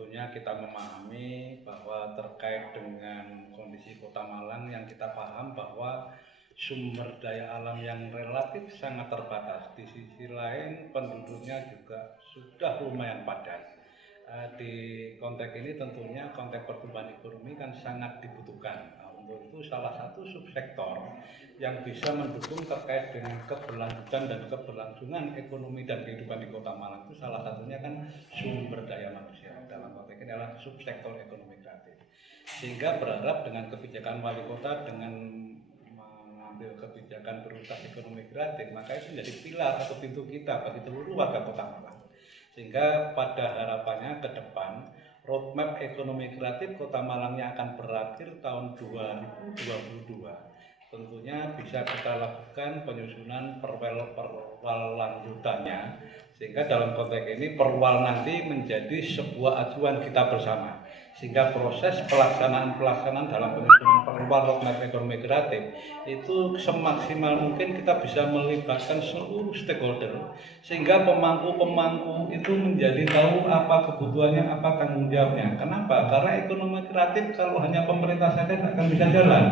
tentunya kita memahami bahwa terkait dengan kondisi Kota Malang yang kita paham bahwa sumber daya alam yang relatif sangat terbatas. Di sisi lain penduduknya juga sudah lumayan padat. Di konteks ini tentunya konteks pertumbuhan ekonomi kan sangat dibutuhkan. Nah, untuk itu salah satu subsektor yang bisa mendukung terkait dengan keberlanjutan dan keberlangsungan ekonomi dan kehidupan di Kota Malang itu salah satunya kan sumber daya manusia. Dalam konteks ini adalah subsektor ekonomi kreatif. Sehingga berharap dengan kebijakan wali kota dengan mengambil kebijakan prioritas ekonomi kreatif, maka itu menjadi pilar atau pintu kita bagi seluruh warga Kota Malang. Sehingga pada harapannya ke depan roadmap ekonomi kreatif Kota Malang yang akan berakhir tahun 2022 tentunya bisa kita lakukan penyusunan perwal lanjutannya, sehingga dalam konteks ini perwal nanti menjadi sebuah acuan kita bersama, sehingga proses pelaksanaan dalam penyusunan perwal roadmap ekonomi kreatif itu semaksimal mungkin kita bisa melibatkan seluruh stakeholder, sehingga pemangku itu menjadi tahu apa kebutuhannya, apa tanggung jawabnya. Kenapa? Karena ekonomi kreatif kalau hanya pemerintah saja tidak akan bisa jalan,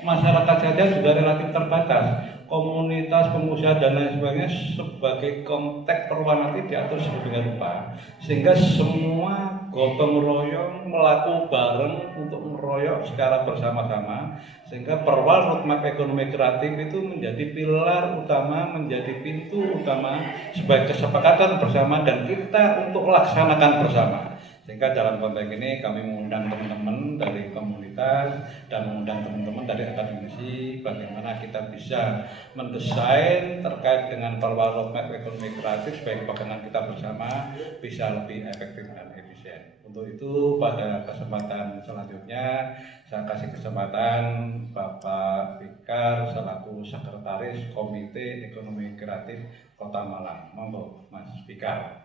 masyarakat saja juga relatif terbatas, komunitas pengusaha dan lain sebagainya sebagai konteks perwal nanti diatur sedemikian rupa sehingga semua gotong royong melakukan bareng untuk meroyok secara bersama-sama, sehingga perwal roadmap ekonomi kreatif itu menjadi pilar utama, menjadi pintu utama sebagai kesepakatan bersama dan kita untuk laksanakan bersama. Sehingga dalam konteks ini kami mengundang teman-teman dari komunitas dan mengundang teman-teman dari akademisi bagaimana kita bisa mendesain terkait dengan perwal roadmap ekonomi kreatif sebagai pegangan kita bersama bisa lebih efektif dan efisien. Untuk itu pada kesempatan selanjutnya saya kasih kesempatan Bapak Fikar selaku Sekretaris Komite Ekonomi Kreatif Kota Malang. Monggo Mas Fikar.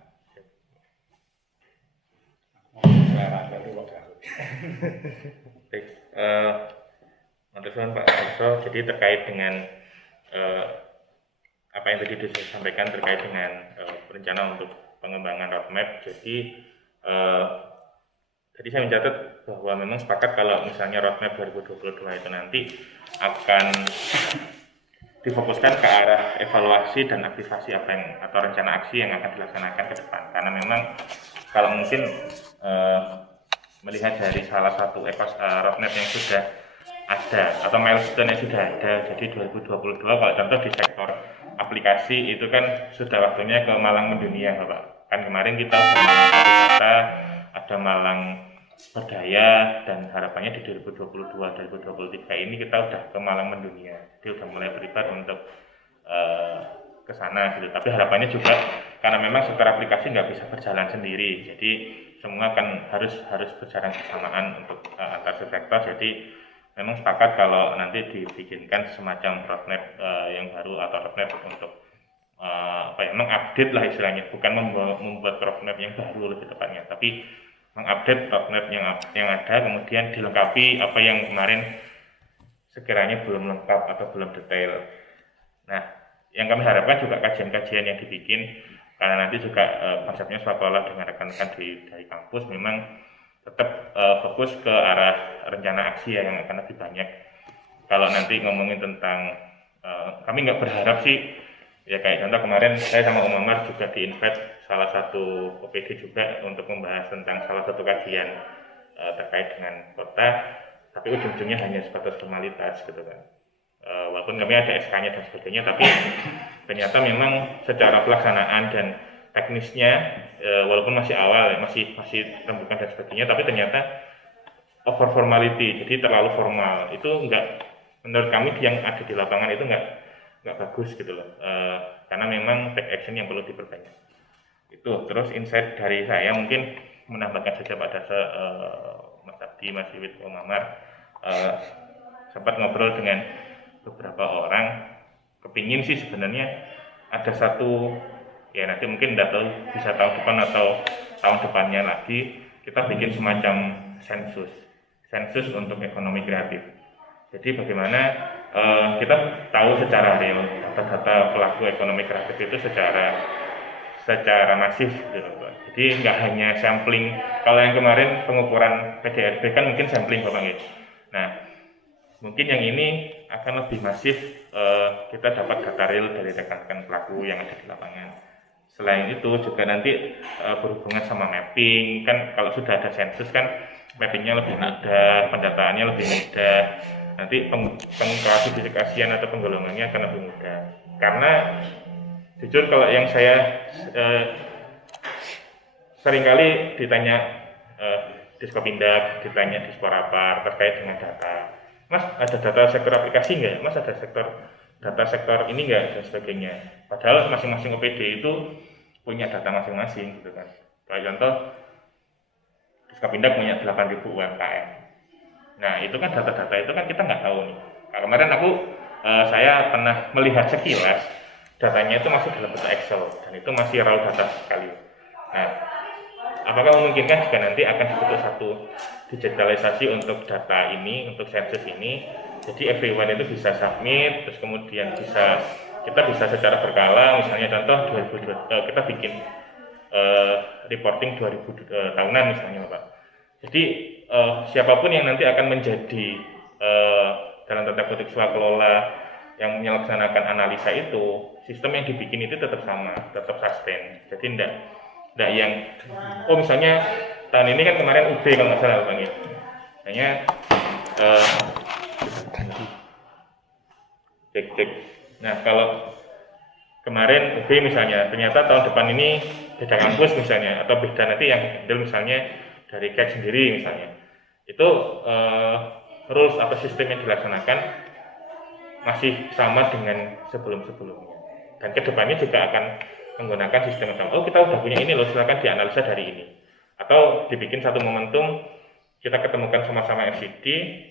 Baik, Pak Arso, jadi terkait dengan apa yang tadi disampaikan terkait dengan rencana untuk pengembangan roadmap. Jadi saya mencatat bahwa memang sepakat kalau misalnya roadmap 2022 itu nanti akan difokuskan ke arah evaluasi dan aktivasi apa yang atau rencana aksi yang akan dilaksanakan ke depan. Karena memang kalau mungkin melihat dari salah satu roadmap yang sudah ada atau milestone yang sudah ada, jadi 2022 kalau contoh di sektor aplikasi itu kan sudah waktunya ke Malang Mendunia, Bapak. Kan kemarin kita ada Malang Pariwisata, ada Malang Berdaya, dan harapannya di 2022-2023 ini kita udah ke Malang Mendunia, jadi udah mulai berlibat untuk ke sana gitu. Tapi harapannya juga karena memang sektor aplikasi nggak bisa berjalan sendiri, jadi semua kan harus berjalan bersamaan untuk antar sektor. Jadi memang sepakat kalau nanti dibikinkan semacam roadmap yang baru atau roadmap untuk mengupdate lah istilahnya, bukan membuat roadmap yang baru lebih tepatnya, tapi mengupdate roadmap yang ada, kemudian dilengkapi apa yang kemarin sekiranya belum lengkap atau belum detail. Nah, yang kami harapkan juga kajian-kajian yang dibikin, karena nanti juga konsepnya suatu olah dengan rekan-rekan dari kampus memang tetap fokus ke arah rencana aksi yang akan lebih banyak. Kalau nanti ngomongin tentang kami nggak berharap sih ya kayak contoh kemarin saya sama Om Amar juga di-invite salah satu OPD juga untuk membahas tentang salah satu kajian terkait dengan kota, tapi ujung-ujungnya hanya sebatas formalitas gitu kan. Walaupun kami ada SK-nya dan sebagainya, tapi ternyata memang secara pelaksanaan dan teknisnya walaupun masih awal, masih rembukan dan sebagainya, tapi ternyata over formality, jadi terlalu formal. Itu enggak, menurut kami yang ada di lapangan itu enggak bagus gitu loh, karena memang take action yang perlu diperbanyak. Itu terus insight dari saya mungkin menambahkan saja pada Mas Abdi, Mas Iwit, Om Amar, sempat ngobrol dengan beberapa orang, kepingin sih sebenarnya ada satu, ya nanti mungkin tidak tahu bisa tahun depan atau tahun depannya lagi kita bikin semacam sensus untuk ekonomi kreatif. Jadi bagaimana kita tahu secara real data-data pelaku ekonomi kreatif itu secara secara masif gitu Pak. Jadi nggak hanya sampling, kalau yang kemarin pengukuran PDRB kan mungkin sampling Bapak gitu. Nah, mungkin yang ini akan lebih masif, kita dapat data real dari rekan-rekan pelaku yang ada di lapangan. Selain itu juga nanti berhubungan sama mapping, kan kalau sudah ada sensus kan mappingnya lebih mudah, pendataannya lebih mudah, nanti pengklasifikasian atau penggolongannya akan lebih mudah. Karena jujur kalau yang saya seringkali ditanya di Skopindak, ditanya di Sporapar terkait dengan data. Mas, ada data sektor aplikasi nggak? Mas, ada data sektor ini nggak? Dan sebagainya. Padahal masing-masing OPD itu punya data masing-masing gitu kan. Kayak contoh, di Skopindak punya 8.000 UMKM. Nah, itu kan data-data itu kan kita nggak tahu nih. Nah, kemarin saya pernah melihat sekilas, datanya itu masih dalam bentuk Excel, dan itu masih raw data sekali. Nah, apakah memungkinkan jika nanti akan dibentuk satu digitalisasi untuk data ini, untuk sensus ini, jadi everyone itu bisa submit, terus kemudian kita bisa secara berkala, misalnya contoh 2020 kita bikin reporting 2000 tahunan misalnya Pak. Jadi siapapun yang nanti akan menjadi dalam tanda kutip swakelola yang melaksanakan analisa itu, sistem yang dibikin itu tetap sama, tetap sustain. Jadi enggak yang misalnya tahun ini kan kemarin UB kalau nggak salah Bang ya. Hanya cek. Nah, kalau kemarin UB misalnya, ternyata tahun depan ini beda kampus misalnya, atau beda nanti yang handle misalnya dari CAG sendiri misalnya. Itu rules atau sistem yang dilaksanakan masih sama dengan sebelum-sebelumnya. Dan kedepannya juga akan menggunakan sistem yang sama. Kita udah punya ini loh, silakan dianalisa dari ini. Atau dibikin satu momentum, kita ketemukan sama-sama FCD,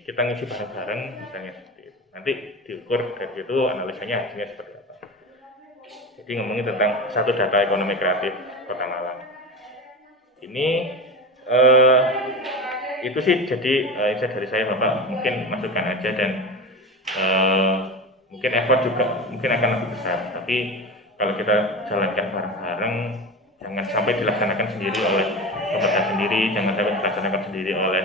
kita ngisi bareng-bareng, misalnya seperti itu. Nanti diukur dari itu analisanya hasilnya seperti apa. Jadi ngomongin tentang satu data ekonomi kreatif Kota Malang. Ini itu sih jadi insight dari saya Bapak, mungkin masukkan aja dan mungkin effort juga mungkin akan lebih besar, tapi kalau kita jalankan bareng-bareng, jangan sampai dilaksanakan sendiri oleh pemerintah sendiri, jangan sampai dilaksanakan sendiri oleh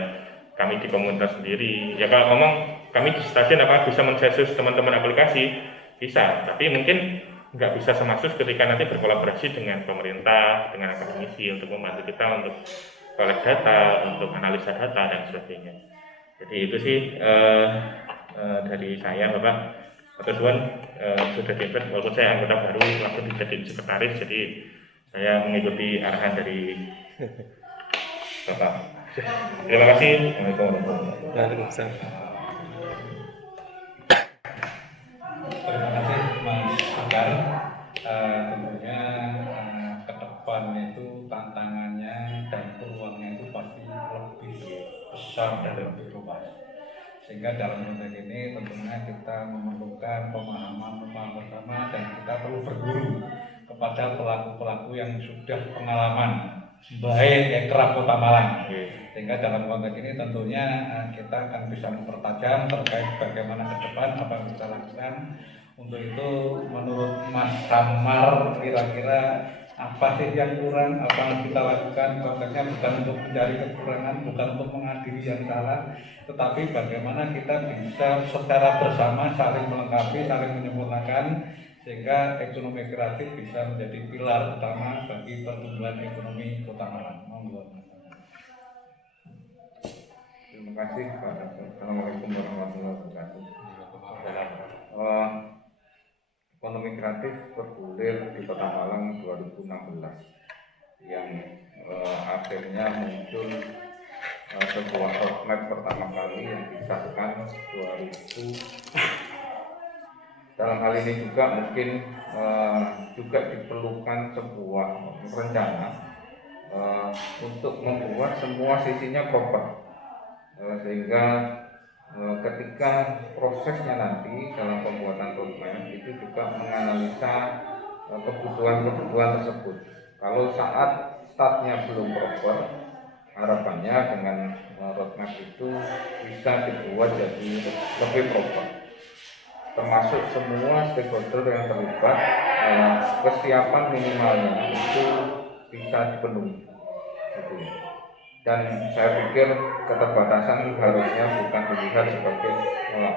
kami di komunitas sendiri. Ya kalau ngomong kami di stasiun apa bisa mensensus teman-teman aplikasi, bisa, tapi mungkin nggak bisa semasus ketika nanti berkolaborasi dengan pemerintah, dengan akademisi untuk membantu kita untuk collect data, untuk analisa data dan sebagainya. Jadi itu sih dari saya Bapak. Terus sudah diinvite, walaupun saya anggota baru langsung dijadiin sekretaris, jadi saya mengikuti arahan dari Bapak. Terima kasih. Assalamualaikum warahmatullahi wabarakatuh. Terima kasih Mas Agar. Tentunya ke depan itu tantangannya dan peluangnya itu pasti lebih besar dan lebih luas. Sehingga dalam konteks ini tentunya kita memerlukan pemahaman bersama dan kita perlu berguru kepada pelaku-pelaku yang sudah pengalaman baik kerap Kota Malang. Sehingga dalam konteks ini tentunya kita akan bisa mempertajam terkait bagaimana ke depan apa yang kita lakukan. Untuk itu menurut Mas Samar kira-kira apa sih yang kurang, apa yang kita lakukan, konteksnya bukan untuk mencari kekurangan, bukan untuk mengadili yang salah, tetapi bagaimana kita bisa secara bersama saling melengkapi, saling menyempurnakan, sehingga ekonomi kreatif bisa menjadi pilar utama bagi pertumbuhan ekonomi Kota Malang. Terima kasih Pak. Assalamualaikum warahmatullahi wabarakatuh. Ekonomi kreatif bergulir di Kota Malang 2016 yang akhirnya muncul sebuah roadmap pertama kali yang disahkan 2000. Dalam hal ini juga mungkin juga diperlukan sebuah rencana untuk membuat semua sisinya proper, sehingga ketika prosesnya nanti dalam pembuatan roadmap itu juga menganalisa kebutuhan tersebut. Kalau saat startnya belum proper, harapannya dengan roadmap itu bisa dibuat jadi lebih proper. termasuk semua stakeholder yang terlibat, kesiapan minimalnya itu bisa dipenuhi. Gitu. Dan saya pikir keterbatasan harusnya bukan dilihat sebagai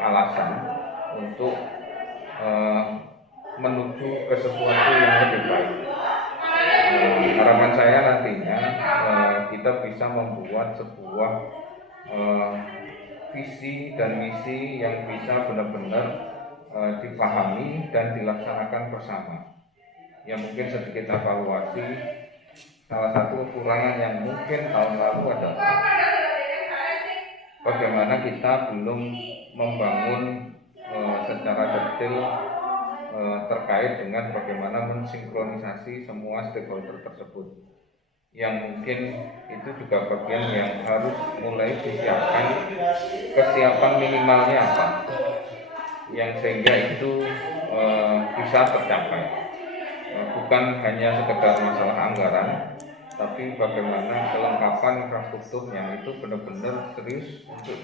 alasan untuk menuju ke sesuatu yang lebih baik. Harapan saya nantinya kita bisa membuat sebuah visi dan misi yang bisa benar-benar dipahami dan dilaksanakan bersama. Ya mungkin sedikit evaluasi, salah satu kekurangan yang mungkin tahun lalu adalah bagaimana kita belum membangun secara detail terkait dengan bagaimana mensinkronisasi semua stakeholder tersebut, yang mungkin itu juga bagian yang harus mulai disiapkan, kesiapan minimalnya apa yang sehingga itu bisa tercapai, bukan hanya sekedar masalah anggaran, tapi bagaimana kelengkapan infrastrukturnya itu benar-benar serius untuk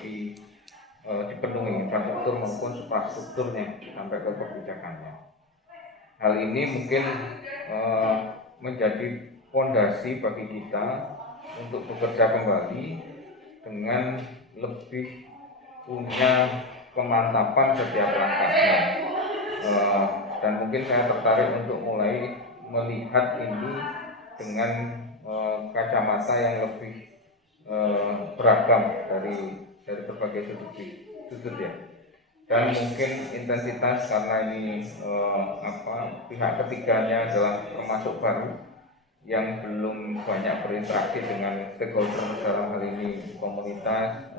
dipenuhi, infrastruktur maupun suprastrukturnya sampai ke kebijakannya. Hal ini mungkin menjadi fondasi bagi kita untuk bekerja kembali dengan lebih punya kemantapan setiap langkahnya. Dan mungkin saya tertarik untuk mulai melihat ini dengan kacamata yang lebih beragam dari berbagai sudut ya. Dan mungkin intensitas karena ini pihak ketiganya adalah termasuk baru yang belum banyak berinteraksi dengan stakeholder dalam hal ini komunitas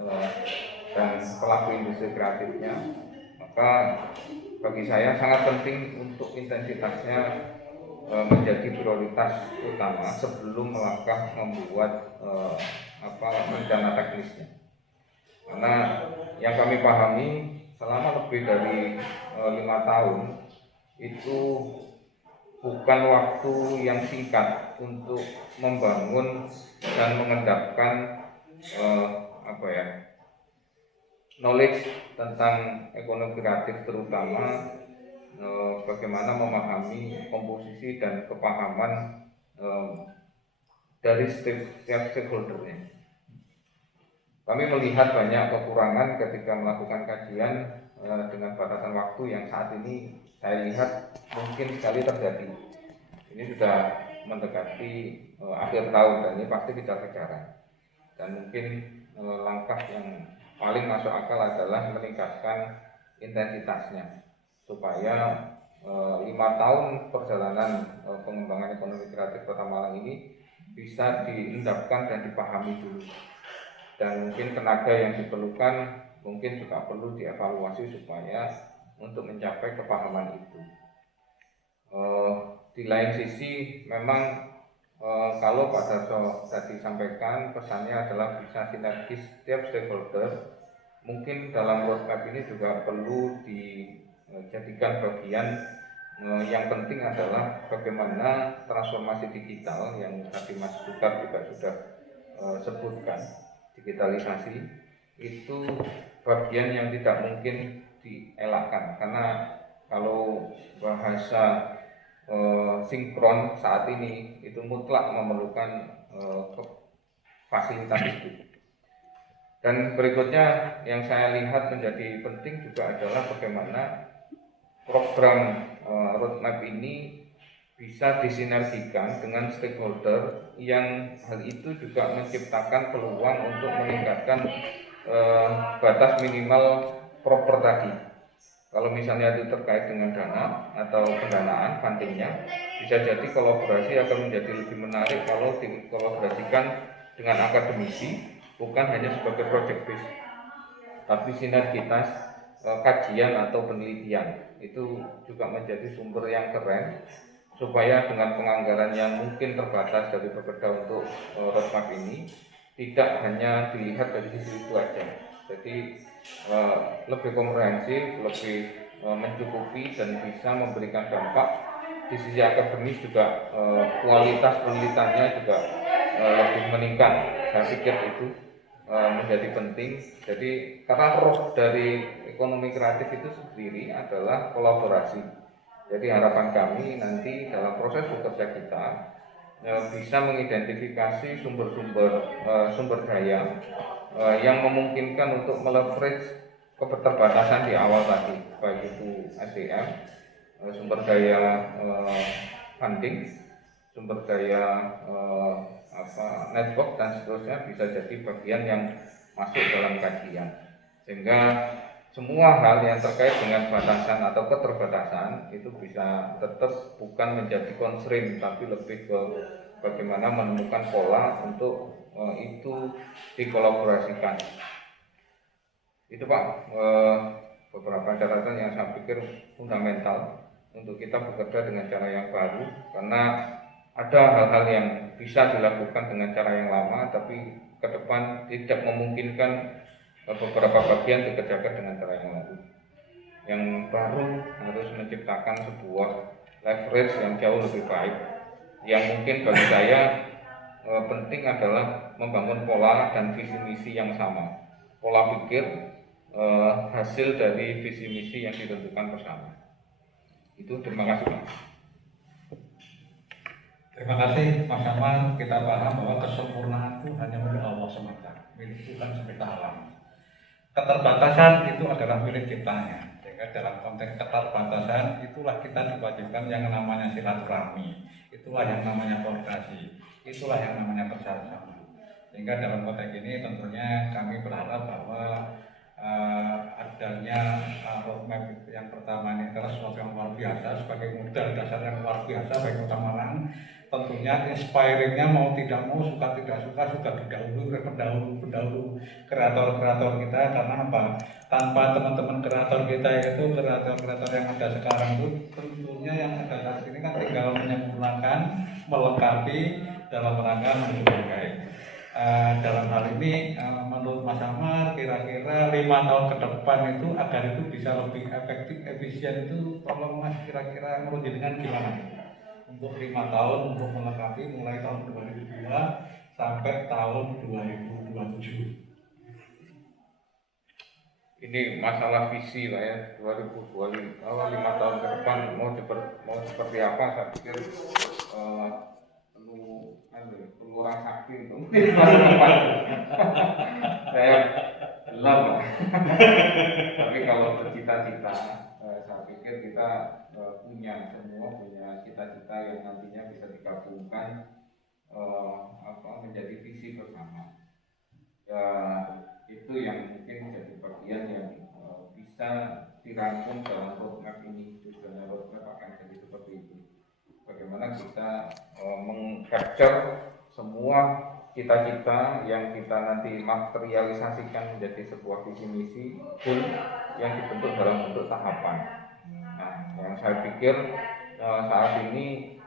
dan pelaku industri kreatifnya, maka bagi saya sangat penting untuk intensitasnya menjadi prioritas utama sebelum melangkah membuat rencana teknisnya. Karena yang kami pahami selama lebih dari 5 tahun itu bukan waktu yang singkat untuk membangun dan mengendapkan knowledge tentang ekonomi kreatif, terutama bagaimana memahami komposisi dan kepahaman dari setiap stakeholdernya. Kami melihat banyak kekurangan ketika melakukan kajian dengan batasan waktu yang saat ini saya lihat mungkin sekali terjadi. Ini sudah mendekati akhir tahun dan ini pasti kejar-kejaran. Dan mungkin langkah yang paling masuk akal adalah meningkatkan intensitasnya supaya 5 tahun perjalanan pengembangan ekonomi kreatif Kota Malang ini bisa diendapkan dan dipahami dulu. Dan mungkin tenaga yang diperlukan mungkin juga perlu dievaluasi supaya untuk mencapai kepahaman itu. Di lain sisi memang kalau Pak Darso tadi sampaikan pesannya adalah bisa sinergis setiap stakeholder, mungkin dalam roadmap ini juga perlu dijadikan bagian yang penting adalah bagaimana transformasi digital yang tadi Mas Bukar juga sudah sebutkan. Digitalisasi itu bagian yang tidak mungkin dielakkan, karena kalau bahasa sinkron saat ini itu mutlak memerlukan fasilitas itu. Dan berikutnya yang saya lihat menjadi penting juga adalah bagaimana program roadmap ini bisa disinergikan dengan stakeholder yang hal itu juga menciptakan peluang untuk meningkatkan batas minimal proper tadi. Kalau misalnya itu terkait dengan dana atau pendanaan fundingnya, bisa jadi kolaborasi akan menjadi lebih menarik kalau dikolaborasikan dengan akademisi, bukan hanya sebagai project base, tapi sinergitas kajian atau penelitian itu juga menjadi sumber yang keren, supaya dengan penganggaran yang mungkin terbatas dari Bapeda untuk roadmap ini tidak hanya dilihat dari sisi itu aja, jadi lebih komprehensif, lebih mencukupi dan bisa memberikan dampak di sisi akademis juga, kualitas penelitiannya juga lebih meningkat. Saya pikir itu menjadi penting. Jadi karena roh dari ekonomi kreatif itu sendiri adalah kolaborasi. Jadi harapan kami nanti dalam proses bekerja kita bisa mengidentifikasi sumber daya yang memungkinkan untuk meleverage keterbatasan di awal tadi, baik itu SDM, sumber daya funding, sumber daya network dan seterusnya bisa jadi bagian yang masuk dalam kajian, sehingga semua hal yang terkait dengan batasan atau keterbatasan itu bisa tetap bukan menjadi constraint, tapi lebih ke bagaimana menemukan pola untuk itu dikolaborasikan. Itu Pak, beberapa catatan yang saya pikir fundamental untuk kita bekerja dengan cara yang baru, karena ada hal-hal yang bisa dilakukan dengan cara yang lama, tapi ke depan tidak memungkinkan beberapa bagian dikerjakan dengan cara yang lalu. Yang baru harus menciptakan sebuah leverage yang jauh lebih baik. Yang mungkin bagi saya penting adalah membangun pola dan visi misi yang sama. Pola pikir hasil dari visi misi yang ditentukan bersama. Itu, terima kasih Pak. Terima kasih Mas Aman. Kita paham bahwa kesempurnaan itu hanya milik Allah semata, milik Tuhan semesta alam. Keterbatasan itu adalah milik ciptanya. Sehingga dalam konteks keterbatasan itulah kita diwajibkan yang namanya silaturahmi, itulah yang namanya koordinasi, itulah yang namanya kerjasama. Sehingga dalam konteks ini tentunya kami berharap bahwa adanya roadmap yang pertama ini adalah sesuatu yang luar biasa, sebagai modal dasar yang luar biasa bagi Kota Malang. Tentunya inspiringnya mau tidak mau, suka tidak suka, sudah didahului pendahulu kreator-kreator kita. Karena apa? Tanpa teman-teman kreator kita, yaitu kreator-kreator yang ada sekarang itu, tentunya yang ada saat ini kan tinggal menyempurnakan, melengkapi dalam rangka menuju yang baik. Dalam hal ini menurut Mas Amar kira-kira 5 tahun ke depan itu agar itu bisa lebih efektif, efisien itu tolong Mas kira-kira menurut jenengan gimana? Untuk 5 tahun untuk melengkapi mulai tahun 2002 sampai tahun 2027. Ini masalah visi lah ya, 2025. Kalau 5 tahun ke depan mau seperti apa, saya pikir perlu orang sakti untuk masa depan. Saya belum. Tapi kalau bercita-cita, saya pikir kita semua punya cita-cita yang nantinya bisa digabungkan menjadi visi bersama. Ya, itu yang mungkin menjadi bagian yang bisa dirangkum dalam roadmap ini. Tujuannya roadmap akan jadi seperti itu. Bagaimana kita meng-capture semua cita-cita yang kita nanti materialisasikan menjadi sebuah visi misi goal yang dibentuk dalam bentuk tahapan. Nah, yang saya pikir saat ini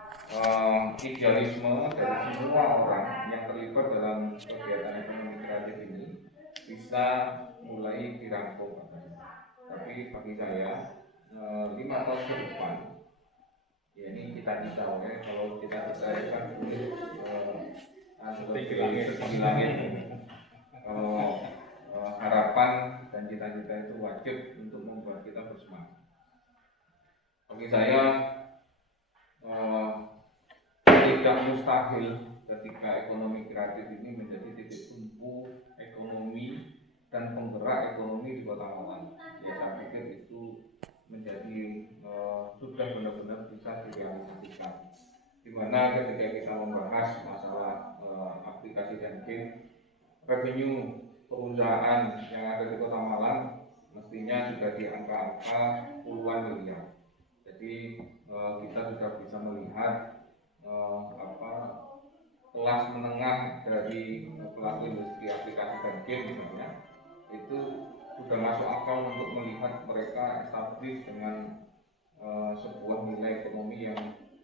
idealisme dari semua orang yang terlibat dalam kegiatan ekonomi kreatif ini bisa mulai dirangkum. Tapi bagi saya 5 tahun ke depan, ya ini cita-cita, ya. Kalau cita-cita kan setinggi langit. Harapan dan cita-cita itu wajib untuk membuat kita bersemangat. Bagi saya tidak mustahil ketika ekonomi kreatif ini menjadi titik tumpu ekonomi dan penggerak ekonomi di Kota Malang. Ya, saya pikir itu menjadi sudah benar-benar bisa direalisasikan. Dimana ketika kita membahas masalah aplikasi dan game, revenue perusahaan yang ada di Kota Malang mestinya sudah di angka-angka puluhan miliar. Jadi kita sudah bisa melihat kelas menengah dari pelaku industri aplikasi dan game misalnya itu sudah masuk akal untuk melihat mereka establish dengan sebuah nilai ekonomi yang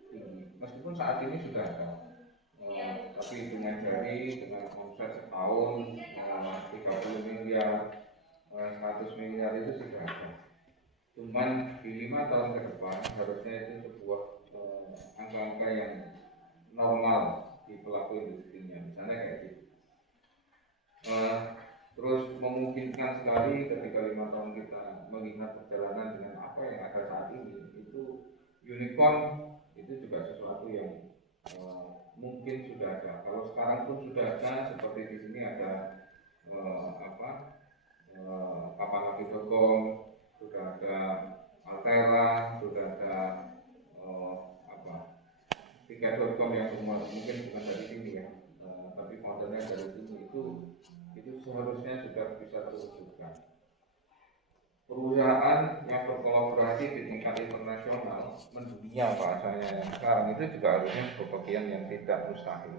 tinggi. Meskipun saat ini sudah ada, tapi dengan omset setahun 30 miliar, 100 miliar itu sudah ada. Cuman di 5 tahun ke depan harusnya itu sebuah angka-angka yang normal di pelaku industrinya, misalnya kayak gitu. Terus memungkinkan sekali ketika 5 tahun kita melihat perjalanan dengan apa yang ada saat ini, itu unicorn itu juga sesuatu yang mungkin sudah ada. Kalau sekarang pun sudah ada, seperti di sini ada kapanlagi.com, sudah ada Altera, sudah ada tiket.com yang semua mungkin bukan dari sini ya, tapi foundernya dari sini. Itu seharusnya sudah bisa terwujudkan. Perusahaan yang berkolaborasi di tingkat internasional mendunia bahasanya yang sekarang itu juga harusnya sebuah bagian yang tidak mustahil.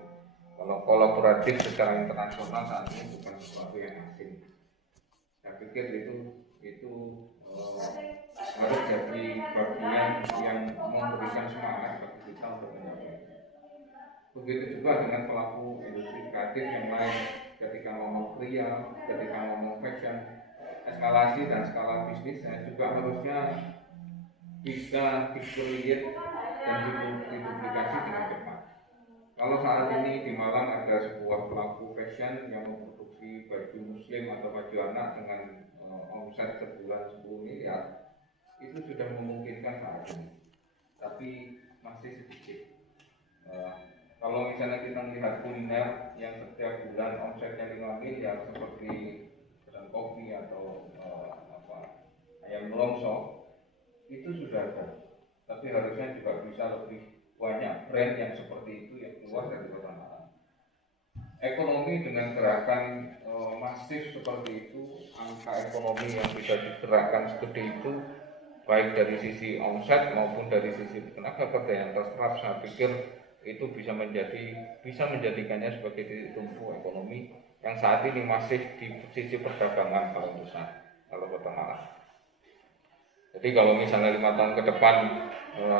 Kalau kolaboratif secara internasional saat ini bukan sesuatu yang asing. Saya pikir itu harus jadi bagian yang memberikan semangat bagi kita untuk mencapai. Begitu juga dengan pelaku industri kreatif yang lain. Ketika ngomong kria, ketika ngomong fashion, eskalasi dan skala bisnisnya juga harusnya bisa dikelilit dan diduplikasi dengan cepat. Kalau saat ini di Malang ada sebuah pelaku fashion yang memproduksi baju muslim atau baju anak dengan omset sebulan 10 miliar, itu sudah memungkinkan saat ini, tapi masih sedikit. Kalau misalnya kita melihat kuliner yang setiap bulan omsetnya 5 miliar seperti kedai kopi atau ayam longsor, itu sudah ada. Tapi harusnya juga bisa lebih banyak brand yang seperti itu yang keluar dari kota Malang. Ekonomi dengan gerakan masif seperti itu, angka ekonomi yang bisa digerakkan segede itu, baik dari sisi omset maupun dari sisi tenaga kerja yang terserap, saya pikir itu bisa menjadikannya sebagai titik tumpu ekonomi yang saat ini masih di sisi perdagangan paling besar kalau kota Malang. Jadi kalau misalnya 5 tahun ke depan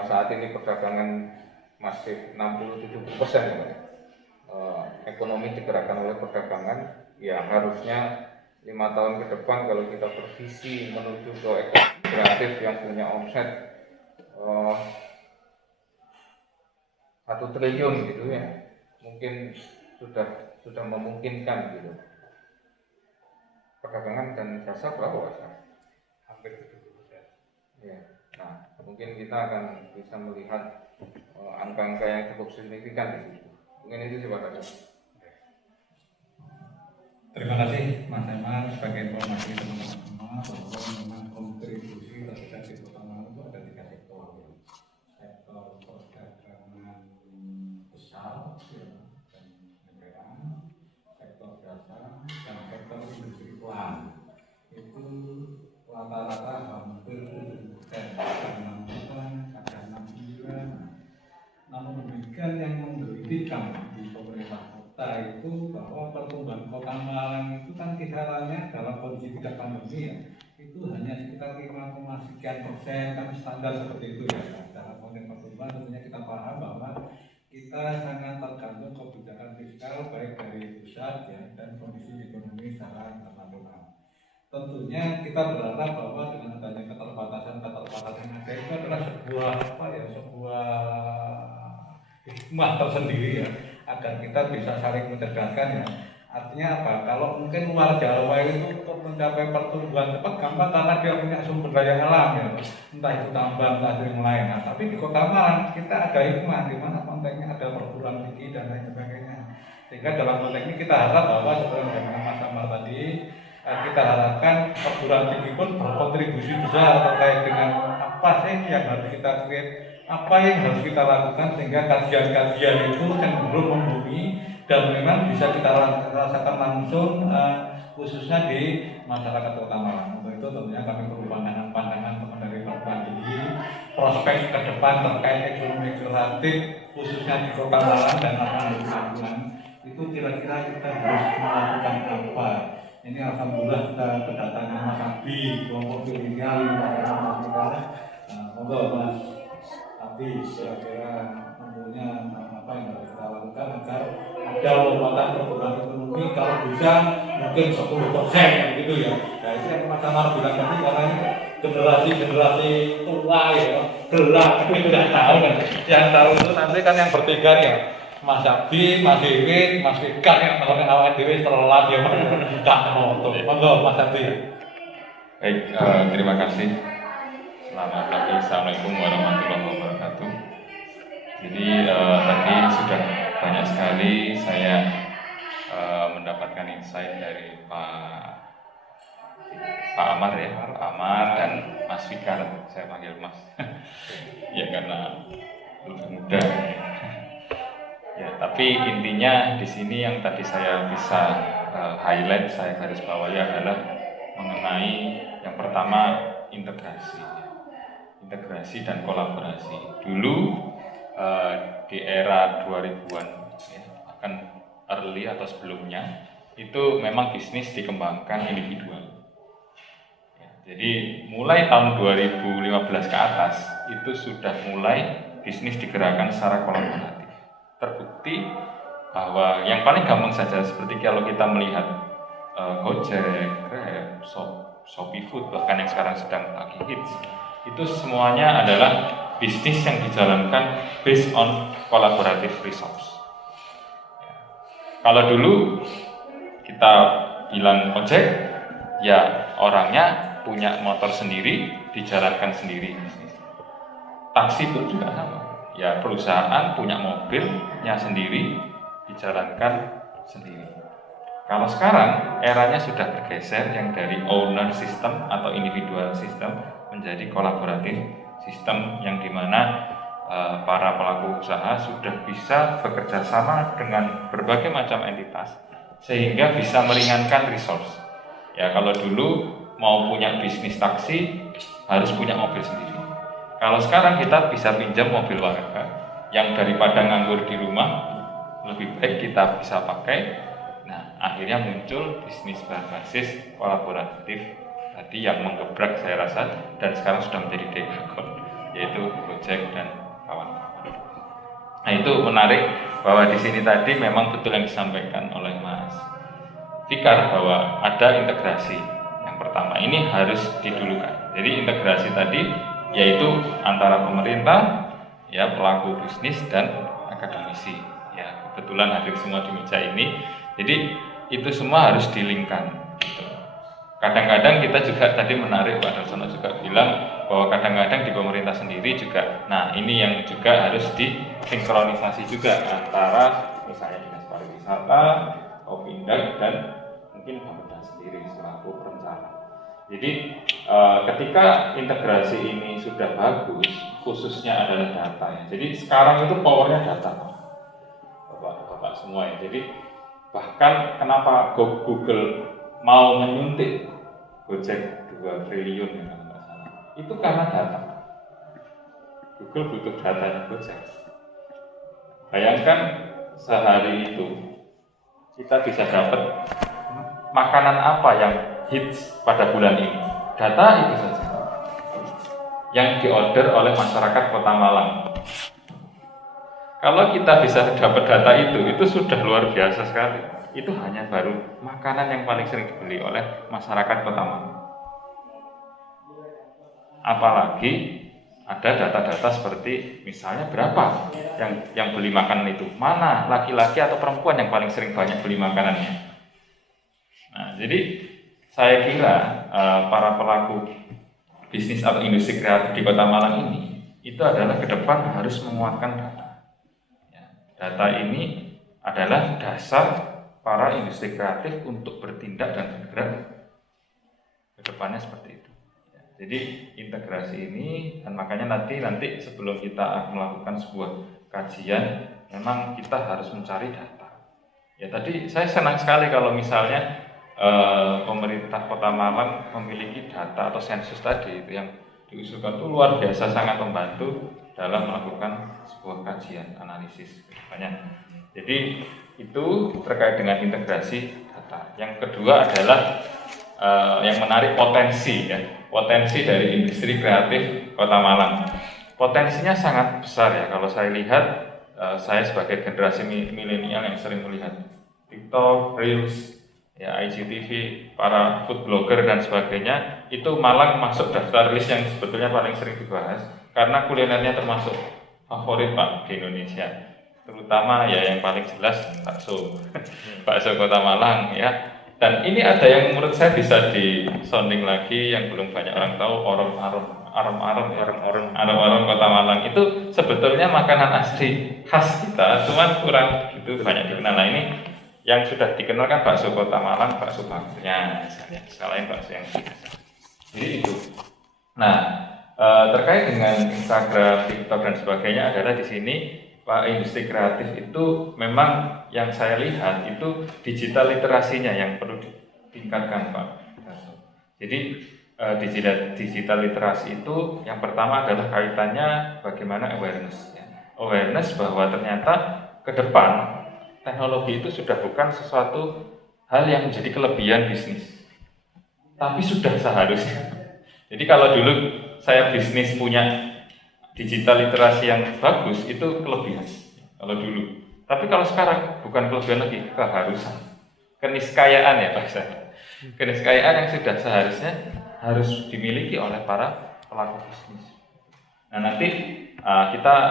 saat ini perdagangan masih 60-70% ekonomi digerakkan oleh perdagangan, ya harusnya 5 tahun ke depan kalau kita bervisi menuju ke ekonomi kreatif yang punya omset 1 triliun gitu ya, mungkin sudah memungkinkan gitu. Perdagangan dan jasa berapa Pak? Hampir 70%. Ya. Nah, mungkin kita akan bisa melihat angka-angka yang cukup signifikan di situ. Mungkin itu sih Pak Tadi. Terima kasih Mas Eman sebagai informasi teman-teman semua bahwa memang kontribusi terhadap di Kota Malang itu ada 3 sektor. Sektor perdagangan besar dan negara, sektor jasa, dan sektor industri pelan. Itu rata-rata hampir 70%, kadang 6%, kadang 69%. Namun demikian yang menggelitikkan di pemerintah kota itu bahwa pertumbuhan Kota Malang itu kan kisarannya dalam kondisi tidak pandemi ya, itu hanya sekitar 5,sekian% kan standar seperti itu ya. Dalam konteks pertumbuhan tentunya kita paham bahwa kita sangat tergantung kebijakan fiskal baik dari pusat ya, dan kondisi ekonomi secara internasional. Tentunya kita berharap bahwa dengan adanya keterbatasan yang ada itu adalah sebuah hikmah tersendiri ya, agar kita bisa saling mencerdaskan ya. Artinya apa? Kalau mungkin luar Jawa itu untuk mencapai pertumbuhan cepat gampang karena dia punya sumber daya alam ya, entah itu tambang, entah itu yang lain. Nah, tapi di Kota Malang kita ada hikmah di mana konteksnya ada perguruan tinggi dan lain sebagainya. Sehingga dalam konteks ini kita harap bahwa seperti yang Mas Amar tadi, kita harapkan perguruan tinggi pun berkontribusi besar terkait dengan apa sih yang harus kita create, apa yang harus kita lakukan sehingga kajian-kajian itu cenderung membumi dan memang bisa kita rasakan langsung khususnya di masyarakat Kota Malang. Untuk itu tentunya kami perlu pandangan dari perguruan tinggi, prospek ke depan terkait ekonomi kreatif khususnya di Kota Malang dan lingkungan itu kira-kira kita harus melakukan apa. Ini alhamdulillah kita kedatangan Mas Abi, kelompok milenial kita. Monggo Mas Abi, kira-kira tentunya apa yang harus kita lakukan agar ada lompatan pertumbuhan ekonomi kalau bisa mungkin 10% gitu ya. Nah itu yang Mas Amar bilang tadi, karena ini generasi tua ya, gelap itu tidak tahu kan. Yang tahu itu nanti kan yang bertiga ya, Mas Abdi, Mas Dewi, Mas Fikar yang tahu kan awal Dewi telat ya Mas. Gak mau. Monggo Mas Abdi. Baik, terima kasih. Selamat pagi, Assalamualaikum warahmatullahi wabarakatuh. Jadi tadi sudah banyak sekali saya mendapatkan insight dari Pak Amar ya, Pak Amar dan Mas Fikar, saya panggil Mas. Ya karena lebih muda. Ya, tapi intinya di sini yang tadi saya bisa highlight, saya garis bawahi adalah mengenai yang pertama integrasi, integrasi dan kolaborasi. Dulu di era 2000-an, ya, bahkan early atau sebelumnya itu memang bisnis dikembangkan individual. Ya, jadi mulai tahun 2015 ke atas itu sudah mulai bisnis digerakkan secara kolaboratif. Terbukti bahwa yang paling gampang saja seperti kalau kita melihat Gojek, Grab, Shopee Food bahkan yang sekarang sedang lagi hits, itu semuanya adalah bisnis yang dijalankan based on collaborative resource. Ya. Kalau dulu kita bilang ojek, ya orangnya punya motor sendiri, dijalankan sendiri. Taksi pun juga sama. Ya perusahaan punya mobilnya sendiri, dijalankan sendiri. Kalau sekarang eranya sudah bergeser yang dari owner system atau individual system menjadi kolaboratif sistem yang dimana para pelaku usaha sudah bisa bekerja sama dengan berbagai macam entitas sehingga bisa meringankan resource. Ya kalau dulu mau punya bisnis taksi harus punya mobil sendiri. Kalau sekarang kita bisa pinjam mobil warga yang daripada nganggur di rumah, lebih baik kita bisa pakai. Nah, akhirnya muncul bisnis berbasis kolaboratif tadi yang menggebrak saya rasa dan sekarang sudah menjadi dekakon, yaitu Gojek dan kawan-kawan. Nah, itu menarik bahwa di sini tadi memang betul yang disampaikan oleh Mas Fikar bahwa ada integrasi. Yang pertama ini harus didulukan. Jadi integrasi tadi yaitu antara pemerintah, ya pelaku bisnis dan akademisi. Ya kebetulan hadir semua di meja ini, jadi itu semua harus dilingkan. Gitu. Kadang-kadang kita juga tadi menarik Pak Darsono juga bilang bahwa kadang-kadang di pemerintah sendiri juga, nah ini yang juga harus disinkronisasi juga antara misalnya dinas pariwisata, Kopindak dan mungkin Bapeda sendiri selaku perencana. Jadi ketika integrasi ini sudah bagus, khususnya adalah data ya. Jadi sekarang itu powernya data, Bapak semua ya. Jadi bahkan kenapa Google mau menyuntik Gojek 2 triliun ya kalau nggak salah, itu karena data. Google butuh datanya Gojek. Bayangkan sehari itu kita bisa dapat makanan apa yang hits pada bulan ini, data itu saja yang diorder oleh masyarakat Kota Malang. Kalau kita bisa dapat data itu sudah luar biasa sekali. Itu hanya baru makanan yang paling sering dibeli oleh masyarakat Kota Malang. Apalagi ada data-data seperti misalnya berapa yang beli makanan itu, mana laki-laki atau perempuan yang paling sering banyak beli makanannya. Nah, jadi saya kira para pelaku bisnis atau industri kreatif di Kota Malang ini itu adalah ke depan harus menguatkan data. Ya, data ini adalah dasar para industri kreatif untuk bertindak dan bergerak ke depannya seperti itu. Ya, jadi integrasi ini dan makanya nanti sebelum kita melakukan sebuah kajian memang kita harus mencari data. Ya tadi saya senang sekali kalau misalnya pemerintah Kota Malang memiliki data atau sensus tadi itu yang diusulkan itu luar biasa sangat membantu dalam melakukan sebuah kajian analisis kedepannya. Jadi itu terkait dengan integrasi data. Yang kedua adalah yang menarik potensi ya, potensi dari industri kreatif Kota Malang. Potensinya sangat besar ya kalau saya lihat, saya sebagai generasi milenial yang sering melihat TikTok, Reels, ya IGTV, para food blogger dan sebagainya, itu Malang masuk daftar list yang sebetulnya paling sering dibahas karena kulinernya termasuk favorit Pak di Indonesia. terutama ya yang paling jelas bakso, bakso Kota Malang ya. Dan ini ada yang menurut saya bisa disonding lagi yang belum banyak orang tahu, arem-arem Kota Malang itu sebetulnya makanan asli khas kita, cuman kurang gitu banyak dikenal. Nah ini yang sudah dikenal kan bakso Kota Malang, bakso bangkunya, selain bakso yang biasa. Jadi itu. Nah terkait dengan Instagram, TikTok dan sebagainya adalah di sini Pak industri kreatif itu memang yang saya lihat itu digital literasinya yang perlu ditingkatkan Pak. Jadi digital literasi itu yang pertama adalah kaitannya bagaimana awareness. Awareness bahwa ternyata ke depan teknologi itu sudah bukan sesuatu hal yang menjadi kelebihan bisnis, tapi sudah seharusnya. Jadi kalau dulu saya bisnis punya digital literasi yang bagus itu kelebihan kalau dulu. Tapi kalau sekarang bukan kelebihan lagi, keharusan, keniscayaan ya Pak saya. Keniscayaan yang sudah seharusnya harus dimiliki oleh para pelaku bisnis. Nah nanti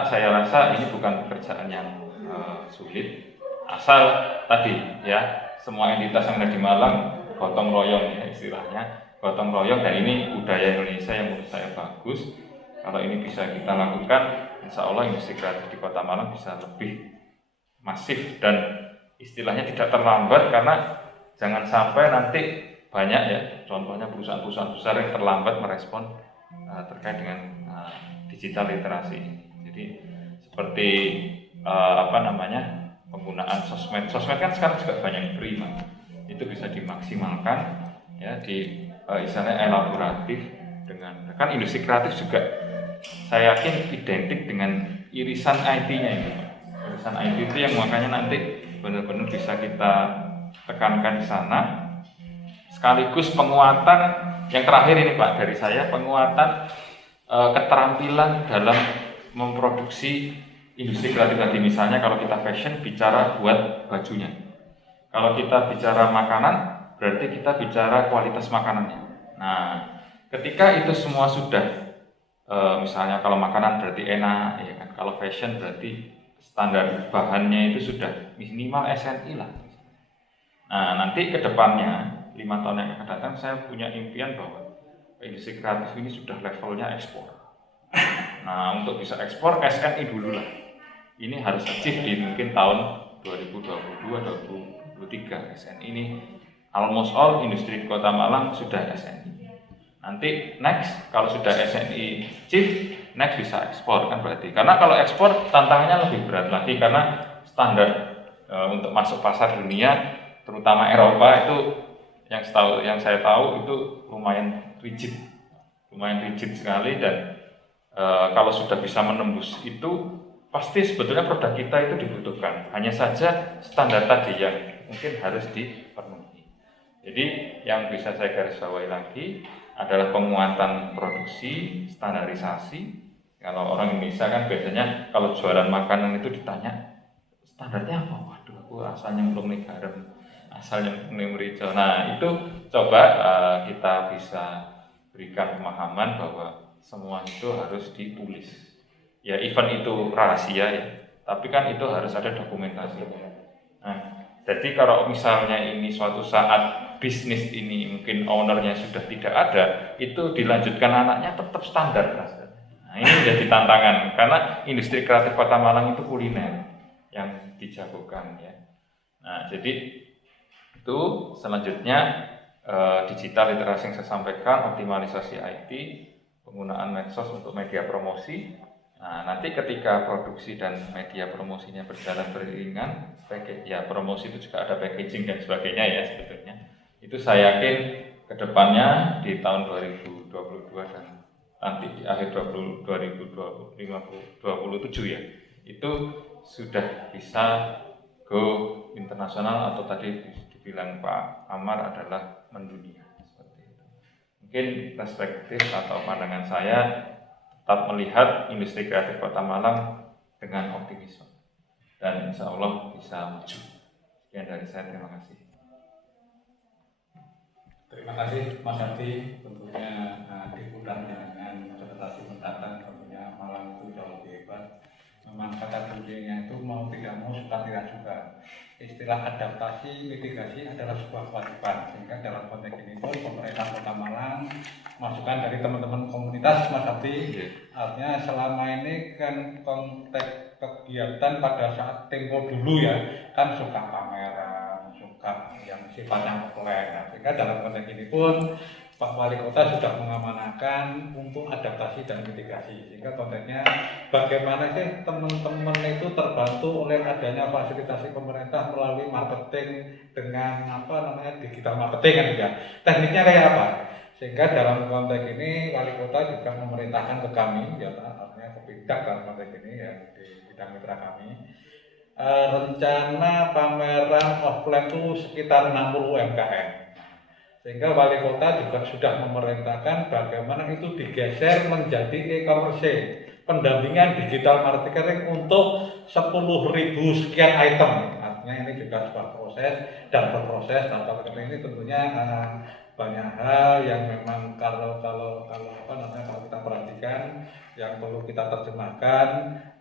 saya rasa ini bukan pekerjaan yang sulit, asal tadi ya semua entitas yang ada di Malang gotong royong ya istilahnya, gotong royong, dan ini budaya Indonesia yang menurut saya bagus. Kalau ini bisa kita lakukan, insya Allah industri kreatif di Kota Malang bisa lebih masif dan istilahnya tidak terlambat, karena jangan sampai nanti banyak ya, contohnya perusahaan-perusahaan besar yang terlambat merespon terkait dengan digital literasi ini. Jadi seperti penggunaan sosmed kan sekarang juga banyak yang free, itu bisa dimaksimalkan ya di istilahnya elaboratif dengan kan industri kreatif juga. Saya yakin identik dengan irisan IT-nya ini, Pak. Irisan IT itu yang makanya nanti benar-benar bisa kita tekankan di sana. Sekaligus penguatan yang terakhir ini Pak dari saya, penguatan keterampilan dalam memproduksi industri kreatif tadi. Misalnya kalau kita fashion bicara buat bajunya, kalau kita bicara makanan berarti kita bicara kualitas makanannya. Nah, ketika itu semua sudah misalnya kalau makanan berarti enak, ya kan? Kalau fashion berarti standar bahannya itu sudah minimal SNI lah. Nah nanti ke depannya 5 tahun yang akan datang saya punya impian bahwa industri kreatif ini sudah levelnya ekspor. Nah untuk bisa ekspor SNI dulu lah. Ini harus achieve di mungkin tahun 2022-2023 SNI ini almost all industri di Kota Malang sudah SNI. Nanti next kalau sudah SNI chief, next bisa ekspor kan berarti. Karena kalau ekspor tantangannya lebih berat lagi karena standar untuk masuk pasar dunia, terutama Eropa itu yang saya tahu itu lumayan rigid sekali, dan kalau sudah bisa menembus itu pasti sebetulnya produk kita itu dibutuhkan. Hanya saja standar tadi yang mungkin harus dipenuhi. Jadi yang bisa saya garis bawahi lagi adalah penguatan produksi, standarisasi. Kalau orang Indonesia kan biasanya kalau jualan makanan itu ditanya standarnya apa? Waduh, aku asalnya belum nih garam, asalnya belum merica. Nah itu coba kita bisa berikan pemahaman bahwa semua itu harus ditulis. Ya event itu rahasia ya, tapi kan itu harus ada dokumentasi. Nah, jadi kalau misalnya ini suatu saat bisnis ini mungkin ownernya sudah tidak ada, itu dilanjutkan anaknya tetap standar. Nah ini menjadi tantangan karena industri kreatif Kota Malang itu kuliner yang dijagokan ya. Nah jadi itu selanjutnya digital literasi yang saya sampaikan, optimalisasi IT, penggunaan medsos untuk media promosi. Nah nanti ketika produksi dan media promosinya berjalan beriringan, ya promosi itu juga ada packaging dan sebagainya ya sebetulnya. Itu saya yakin kedepannya di tahun 2022 dan nanti di akhir 2027 ya, itu sudah bisa go internasional atau tadi dibilang Pak Amar adalah mendunia seperti itu. Mungkin perspektif atau pandangan saya tetap melihat industri kreatif Kota Malang dengan optimisme dan insya Allah bisa maju. Sekian dari saya, terima kasih. Terima kasih Mas Ardi, tentunya diundang dengan presentasi mendatang, tentunya Malang itu jauh lebih hebat. memang kata kuncinya itu mau tidak mau suka tidak suka. Istilah adaptasi mitigasi adalah sebuah kewajiban, sehingga dalam konteks ini pun pemerintah Kota Malang, masukan dari teman-teman komunitas Mas Abdi, artinya selama ini kan konteks kegiatan pada saat tempo dulu ya kan suka pameran, suka yang sifatnya offline. Nah, sehingga dalam konteks ini pun Pak Wali Kota sudah mengamanahkan untuk adaptasi dan mitigasi, sehingga konteksnya bagaimana sih teman-teman itu terbantu oleh adanya fasilitasi pemerintah melalui marketing dengan digital marketing kan ya. Tekniknya kayak apa? Sehingga dalam konteks ini Wali Kota juga memerintahkan ke kami, ya artinya ke Bidang dalam konteks ini ya di bidang mitra kami, rencana pameran offline itu sekitar 60 UMKM. Sehingga Wali Kota juga sudah memerintahkan bagaimana itu digeser menjadi e-commerce, pendampingan digital marketing untuk 10.000 sekian item. Artinya ini juga sebuah proses dan berproses. Dan kalau ini tentunya banyak hal yang memang kalau kita perhatikan, yang perlu kita terjemahkan,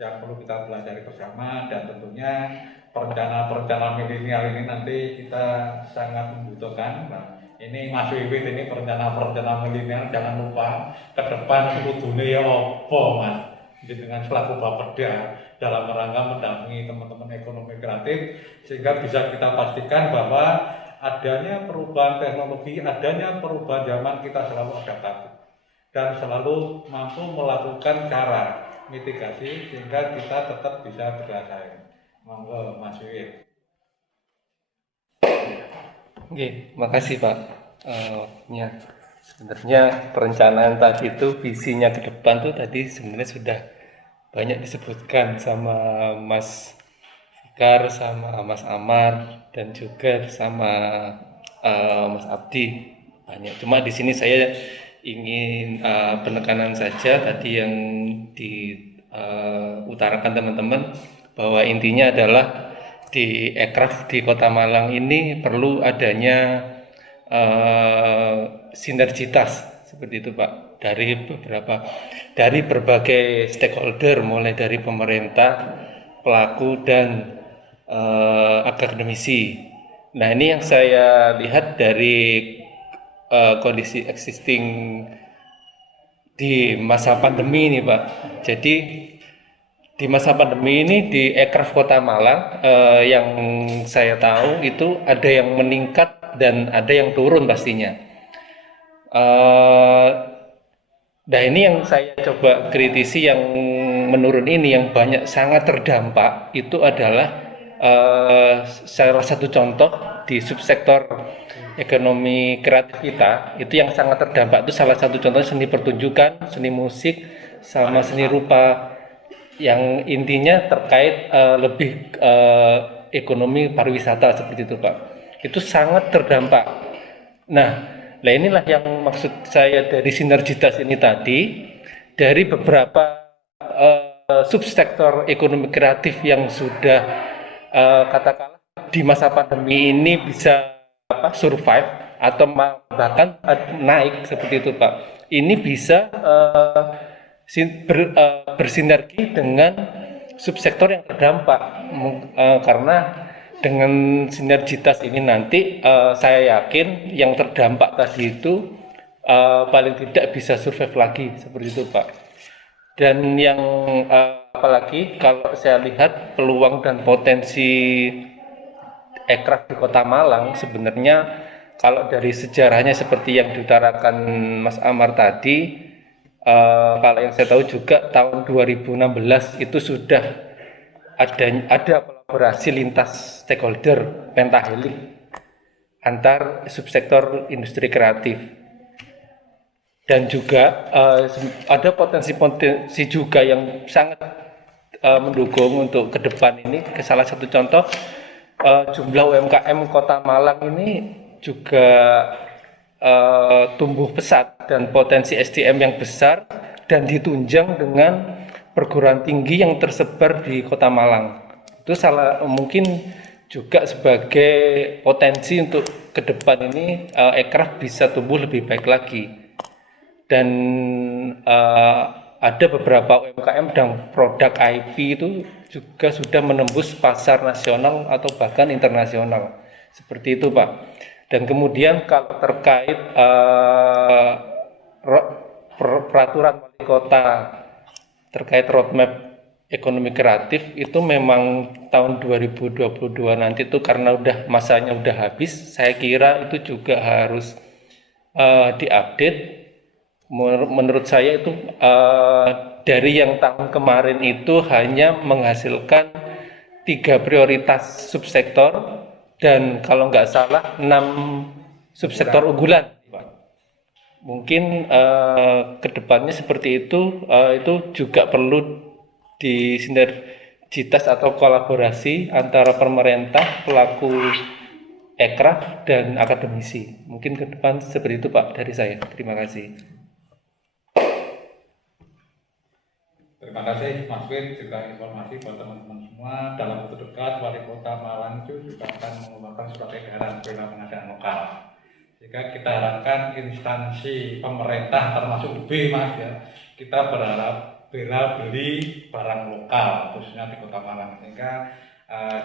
yang perlu kita pelajari bersama, dan tentunya perencana milenial ini nanti kita sangat membutuhkan. Ini Mas Wiwit ini perencana milenial, jangan lupa ke depan kudune ya apa Mas, dengan selaku Bapeda dalam rangka mendampingi teman-teman ekonomi kreatif, sehingga bisa kita pastikan bahwa adanya perubahan teknologi, adanya perubahan zaman, kita selalu adaptif dan selalu mampu melakukan cara mitigasi sehingga kita tetap bisa bersaing. Monggo Mas Wiwit. Oke, makasih Pak. Sebenarnya perencanaan tadi itu visinya ke depan tuh tadi sebenarnya sudah banyak disebutkan sama Mas Fikar, sama Mas Amar, dan juga sama Mas Abdi. Banyak. Cuma di sini saya ingin penekanan saja tadi yang diutarakan teman-teman, bahwa intinya adalah di Ekraf di Kota Malang ini perlu adanya sinergitas seperti itu Pak, dari berbagai stakeholder, mulai dari pemerintah, pelaku, dan akademisi. Nah, ini yang saya lihat dari kondisi existing di masa pandemi ini Pak. Jadi di masa pandemi ini di Ekraf Kota Malang yang saya tahu itu ada yang meningkat dan ada yang turun pastinya. Nah, ini yang saya coba kritisi, yang menurun ini, yang banyak sangat terdampak itu adalah salah satu contoh di subsektor ekonomi kreatif kita itu yang sangat terdampak itu salah satu contoh seni pertunjukan, seni musik, sama seni rupa, yang intinya terkait lebih ekonomi pariwisata seperti itu Pak. Itu sangat terdampak. Nah, inilah yang maksud saya dari sinergitas ini tadi, dari beberapa subsektor ekonomi kreatif yang sudah katakanlah di masa pandemi ini bisa survive atau bahkan naik seperti itu Pak. Ini bisa bersinergi dengan subsektor yang terdampak, karena dengan sinergitas ini nanti saya yakin yang terdampak tadi itu paling tidak bisa survive lagi seperti itu Pak. Dan yang apalagi kalau saya lihat peluang dan potensi Ekraf di Kota Malang, sebenarnya kalau dari sejarahnya seperti yang diutarakan Mas Amar tadi, kalau yang saya tahu juga tahun 2016 itu sudah ada kolaborasi lintas stakeholder pentahelik antar subsektor industri kreatif, dan juga ada potensi juga yang sangat mendukung untuk ke depan ini. Salah satu contoh, jumlah UMKM Kota Malang ini juga tumbuh pesat dan potensi SDM yang besar, dan ditunjang dengan perguruan tinggi yang tersebar di Kota Malang. Itu mungkin juga sebagai potensi untuk ke depan ini Ekraf bisa tumbuh lebih baik lagi. Dan ada beberapa UMKM dan produk IP itu juga sudah menembus pasar nasional atau bahkan internasional. Seperti itu, Pak. Dan kemudian kalau terkait peraturan wali kota terkait roadmap ekonomi kreatif itu memang tahun 2022 nanti itu karena masanya udah habis, saya kira itu juga harus diupdate. Menurut saya itu dari yang tahun kemarin itu hanya menghasilkan 3 prioritas subsektor dan kalau nggak salah 6 subsektor unggulan. Mungkin kedepannya seperti itu juga perlu disinergitas atau kolaborasi antara pemerintah, pelaku ekraf dan akademisi. Mungkin ke depan seperti itu, Pak, dari saya. Terima kasih. Terima kasih Mas Win, juga informasi buat teman-teman semua. Dalam waktu dekat Wali Kota Malang itu juga akan mengeluarkan surat edaran bela pengadaan lokal. Jika kita harapkan instansi pemerintah termasuk B, Mas, ya, kita berharap bela beli barang lokal khususnya di Kota Malang, sehingga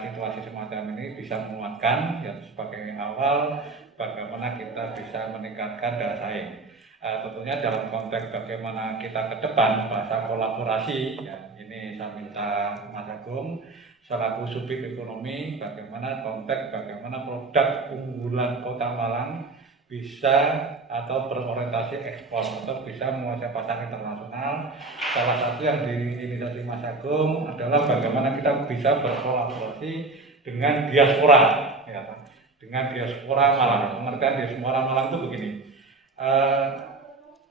situasi semacam ini bisa menguatkan ya, sebagai awal bagaimana kita bisa meningkatkan daya saing. Tentunya dalam konteks bagaimana kita ke depan bahasa kolaborasi ya, ini saya minta Mas Agung selaku subjek ekonomi bagaimana produk unggulan Kota Malang bisa atau berorientasi ekspor atau bisa menguasai pasar internasional. Salah satu yang diinisiasi Mas Agung adalah bagaimana kita bisa berkolaborasi dengan diaspora ya, dengan diaspora Malang. Pengertian diaspora Malang itu begini,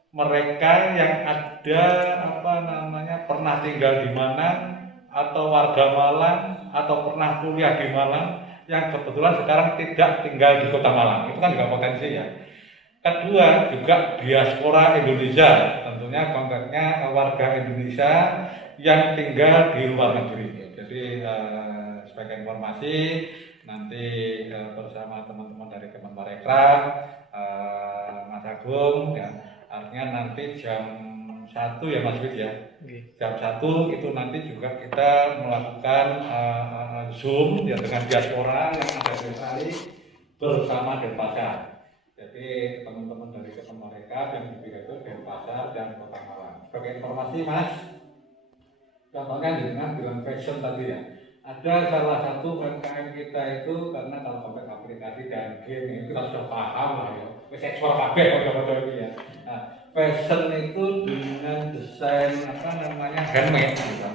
mereka yang ada pernah tinggal di mana atau warga Malang atau pernah kuliah di Malang yang kebetulan sekarang tidak tinggal di Kota Malang, itu kan juga potensi ya. Kedua juga diaspora Indonesia, tentunya konteksnya warga Indonesia yang tinggal di luar negeri. Jadi sebagai informasi nanti bersama teman-teman dari Kemenparekraf, Mas Agung ya, artinya nanti jam 1 ya Mas Wid ya, jam 1 itu nanti juga kita melakukan Zoom ya dengan diaspora yang ada di Australia bersama Denpasar. Jadi teman-teman dari Kemenparekraf yang juga itu Denpasar dan Kota Malang. Sebagai informasi Mas, contohnya dengan bilang fashion tadi ya, ada salah satu UMKM kita itu karena kalau konteks aplikasi dan game itu kita sudah paham lah ya, wis ekspor kabeh kode-kode ini ya. Nah, fashion itu dengan desain handmade gitu.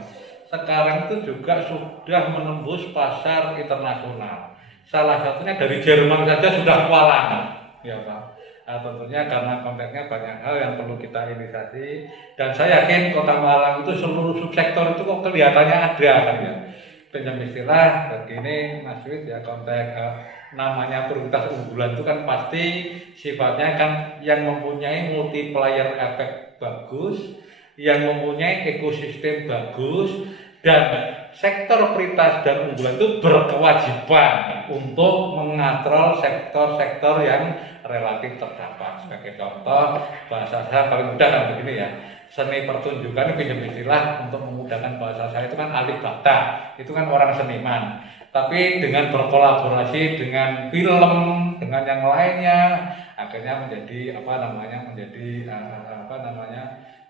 Sekarang itu juga sudah menembus pasar internasional. Salah satunya dari Jerman saja sudah kewalahan, ya Pak. Nah, tentunya karena konteksnya banyak hal yang perlu kita inisiasi dan saya yakin Kota Malang itu seluruh subsektor itu kok kelihatannya ada kan ya. Pinjam istilah begini Mas Wid ya, konteks namanya prioritas unggulan itu kan pasti sifatnya kan yang mempunyai multiplier efek bagus, yang mempunyai ekosistem bagus, dan sektor prioritas dan unggulan itu berkewajiban untuk mengatrol sektor-sektor yang relatif terdampak. Sebagai contoh, bahasa saya paling mudah kan begini ya, seni pertunjukan pinjam istilah untuk memudahkan bahasa saya itu kan alif bata, itu kan orang seniman. Tapi dengan berkolaborasi dengan film, dengan yang lainnya, akhirnya menjadi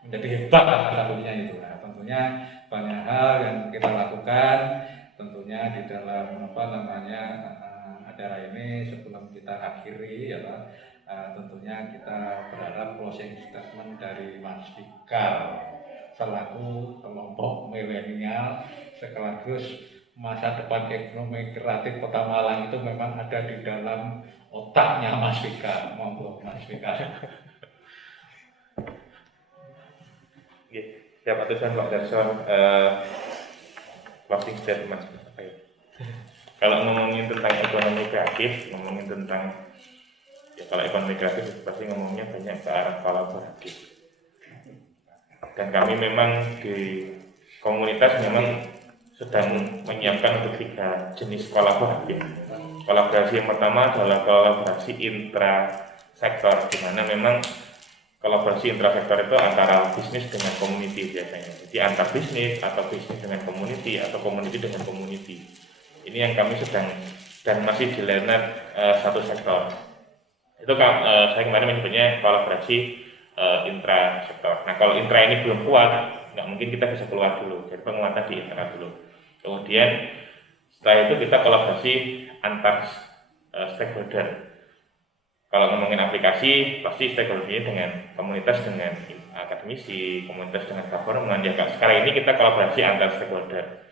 menjadi hebat satunya itu. Nah, tentunya banyak hal yang kita lakukan, tentunya di dalam acara ini sebelum kita akhiri ya Pak. Tentunya kita berharap closing statement dari Mas Fikar selaku kelompok milenial sekaligus masa depan ekonomi kreatif Kota Malang itu memang ada di dalam otaknya Mas Fikar. Monggo Mas Fikar. Siap atusan Pak Darson, closing statement. Kalau ngomongin tentang ekonomi kreatif, ngomongin tentang ya kalau ekonomi kreatif pasti ngomongnya banyak ke arah kolaboratif. Dan kami memang di komunitas memang sedang menyiapkan untuk 3 jenis kolaboratif. Kolaborasi yang pertama adalah kolaborasi intra sektor, di mana memang kolaborasi intrasektor itu antara bisnis dengan community biasanya. Jadi antar bisnis atau bisnis dengan community atau community dengan community. Ini yang kami sedang dan masih di level satu sektor. Itu saya kemarin menyebutnya kolaborasi intrasektor. Nah kalau intra ini belum kuat, nggak mungkin kita bisa keluar dulu. Jadi penguatan di intra dulu. Kemudian setelah itu kita kolaborasi antar stakeholder. Kalau ngomongin aplikasi, pasti stakeholdernya dengan komunitas, dengan akademisi, komunitas dengan government. Ya, sekarang ini kita kolaborasi antar stakeholder.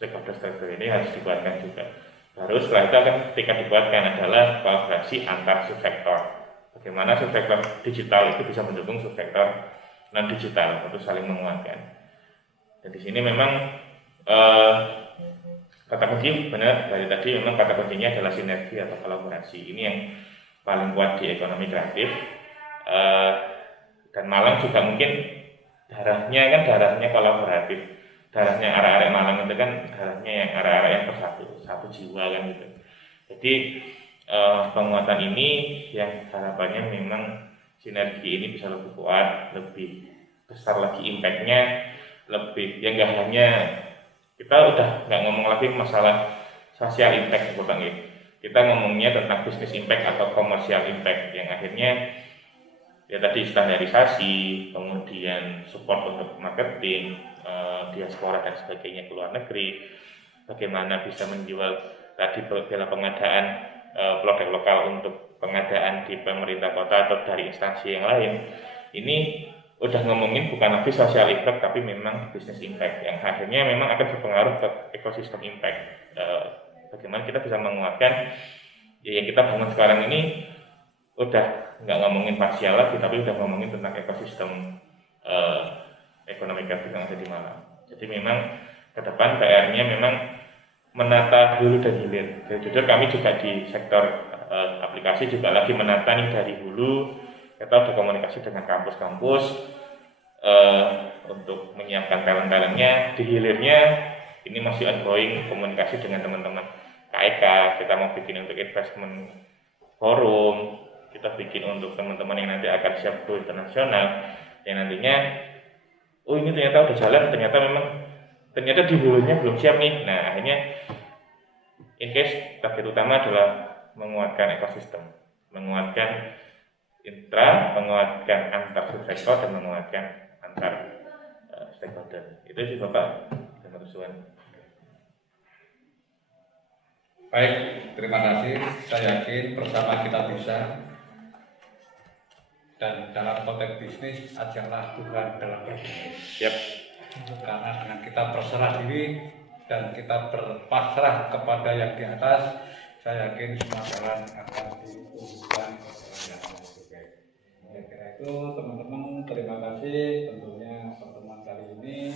Stakeholder ini harus dibuatkan juga. Baru setelah itu akan ketika dibuatkan adalah kolaborasi antar subsektor. Bagaimana subsektor digital itu bisa mendukung subsektor non digital untuk saling menguatkan. Dan di sini memang kata kunci benar dari tadi, memang kata kuncinya adalah sinergi atau kolaborasi. Ini yang paling kuat di ekonomi kreatif. Dan Malang juga mungkin darahnya kolaboratif. Darahnya arek-arek Malang itu kan darahnya yang arek-arek yang bersatu, satu jiwa kan gitu. Jadi penguatan ini yang harapannya memang sinergi ini bisa lebih kuat, lebih besar lagi impact-nya, lebih ya nggak hanya kita udah nggak ngomong lagi masalah social impact Bang. Kita ngomongnya tentang business impact atau commercial impact yang akhirnya ya tadi standarisasi, kemudian support untuk marketing, diaspora dan sebagainya ke luar negeri, bagaimana bisa menjual tadi bela pengadaan produk lokal untuk pengadaan di pemerintah kota atau dari instansi yang lain. Ini udah ngomongin bukan lagi social impact tapi memang business impact yang akhirnya memang akan berpengaruh ke ekosistem impact. Bagaimana kita bisa menguatkan ya yang kita bangun sekarang ini udah nggak ngomongin parsial lagi tapi udah ngomongin tentang ekosistem ekonomi kreatif yang ada di Malang. Jadi memang ke depan PR-nya memang menata hulu dan hilir. Jadi jujur kami juga di sektor aplikasi juga lagi menata nih dari hulu. Kita udah komunikasi dengan kampus-kampus untuk menyiapkan talent-talentnya. Di hilirnya ini masih ongoing komunikasi dengan teman-teman KEK. Kita mau bikin untuk investment forum, kita bikin untuk teman-teman yang nanti akan siap go internasional, yang nantinya oh ini ternyata udah jalan, ternyata di hulunya belum siap nih. Nah akhirnya in case target utama adalah menguatkan ekosistem, menguatkan intra, menguatkan antar subsektor dan menguatkan antar stakeholder. Itu sih Bapak. Terima kasih. Baik, terima kasih. Saya yakin bersama kita bisa. Dan dalam konteks bisnis, ajarlah Tuhan dalam berbisnis. Yep. Karena dengan kita berserah diri dan kita berpasrah kepada yang di atas, saya yakin semua jalan akan ditunjukkan yang lebih baik. Kira-kira itu teman-teman, terima kasih tentunya pertemuan kali ini.